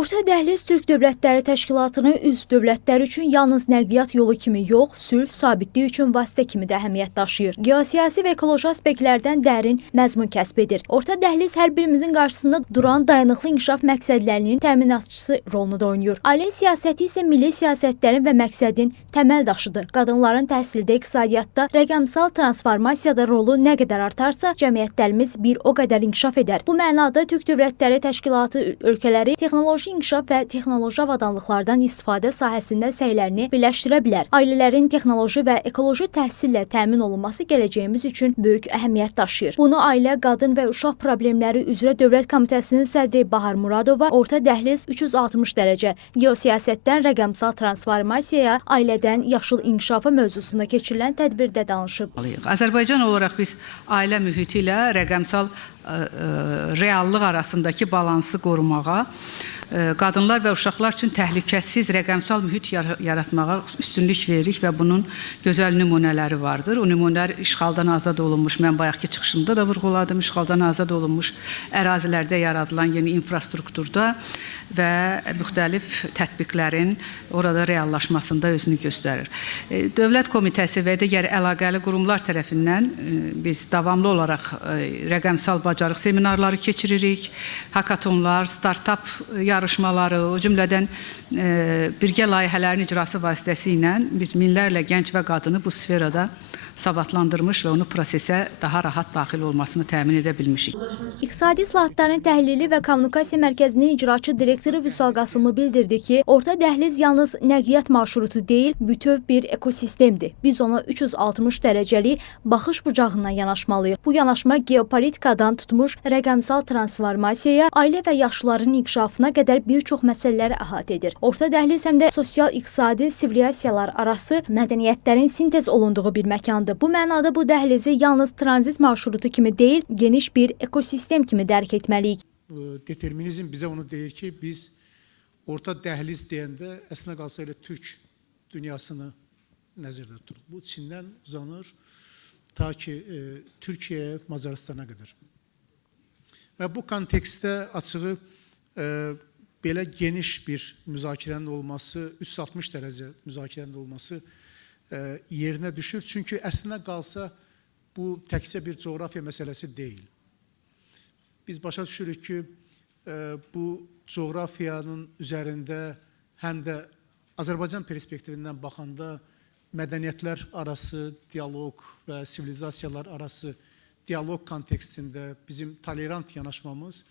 Orta Dəhliz Türk Dövlətləri Təşkilatının üzv dövlətləri üçün yalnız nəqliyyat yolu kimi yox, sülh, sabitlik üçün vasitə kimi də əhəmiyyət daşıyır. Geosiyasi və ekoloji aspektlərdən dərin məzmun kəsb edir. Orta Dəhliz hər birimizin qarşısında duran dayanıqlı inkişaf məqsədlərinin təminatçısı rolunu da oynayır. Ailə siyasəti isə milli siyasətlərin və məqsədin təməl daşıdır. Qadınların təhsildə, iqtisadiyyatda, rəqəmsal transformasiyada rolu nə qədər artarsa, cəmiyyətlərimiz bir o qədər inkişaf edər. Bu mənada Türk Dövlətləri Təşkilatı ölkələri texnoloji inkişaf və texnoloji avadanlıqlardan istifadə sahəsində səylərini birləşdirə bilər. Ailələrin texnoloji və ekoloji təhsillə təmin olunması gələcəyimiz üçün böyük əhəmiyyət daşıyır. Bunu Ailə, Qadın və Uşaq Problemləri üzrə Dövlət Komitəsinin sədri Bahar Muradova Orta Dəhliz 360 dərəcə geosiyasətdən rəqəmsal transformasiyaya, ailədən yaşıl inkişafa mövzusunda keçirilən tədbirdə danışıb. Azərbaycan olaraq biz ailə mühiti ilə rəqəmsal reallıq arasındakı balansı qorumağa, qadınlar və uşaqlar üçün təhlükəsiz rəqəmsal mühit yaratmağa üstünlük veririk və bunun gözəl nümunələri vardır. O nümunələr işğaldan azad olunmuş, mən bayaqki çıxışımda da vurğuladım, işğaldan azad olunmuş ərazilərdə yaradılan yeni infrastrukturda və müxtəlif tətbiqlərin orada reallaşmasında özünü göstərir. Dövlət Komitəsi və digər əlaqəli qurumlar tərəfindən biz davamlı olaraq rəqəmsal bacarıq seminarları keçiririk, hakatonlar, startap yarışmaları, o cümlədən birgə layihələrin icrası vasitəsilə biz minlərlə gənc və qadını bu sferada savadlandırmış və onu prosesə daha rahat daxil olmasını təmin edə bilmişik. İqtisadi İslahatların Təhlili və Kommunikasiya Mərkəzinin icraçı direktoru Vüsal Qasımlı bildirdi ki, Orta Dəhliz yalnız nəqliyyat marşrutu deyil, bütöv bir ekosistemdir. Biz ona 360 dərəcəli baxış bucağından yanaşmalıyıq. Bu yanaşma geopolitikadan tutmuş rəqəmsal transformasiyaya, ailə və yaşlıların inkişafına qədər bir çox məsələləri əhatə edir. Orta Dəhliz həm də sosial-iqtisadi sivilisasiyalar arası mədəniyyətlərin sintez olunduğu bir məkandır. Bu mənada bu dəhlizi yalnız tranzit marşrutu kimi deyil, geniş bir ekosistem kimi dərk etməliyik. Determinizm bizə onu deyir ki, biz Orta Dəhliz deyəndə əslində qalsa elə Türk dünyasını nəzərdə tuturuq. Bu Çindən uzanır ta ki Türkiyə, Macaristana qədər. Və bu kontekstdə açığı belə geniş bir müzakirənin olması, 360 dərəcə müzakirənin olması yerinə düşür. Çünki əslində qalsa bu təkcə bir coğrafiya məsələsi deyil. Biz başa düşürük ki, bu coğrafiyanın üzərində həm də Azərbaycan perspektivindən baxanda mədəniyyətlər arası dialoq və sivilizasiyalar arası dialoq kontekstində bizim tolerant yanaşmamız,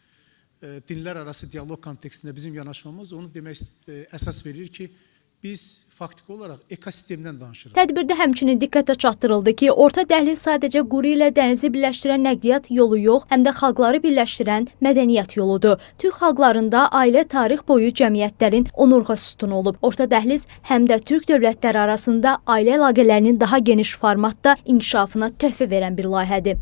dinlər arası dialoq kontekstində bizim yanaşmamız onu demək əsas verir ki, biz faktiki olaraq ekosistemdən danışırıq. Tədbirdə həmçinin diqqətə çatdırıldı ki, Orta Dəhliz sadəcə quru ilə dənizi birləşdirən nəqliyyat yolu yox, həm də xalqları birləşdirən mədəniyyət yoludur. Türk xalqlarında ailə tarix boyu cəmiyyətlərin onurğa sütunu olub. Orta Dəhliz həm də Türk dövlətləri arasında ailə əlaqələrinin daha geniş formatda inkişafına töhfə verən bir layihədir.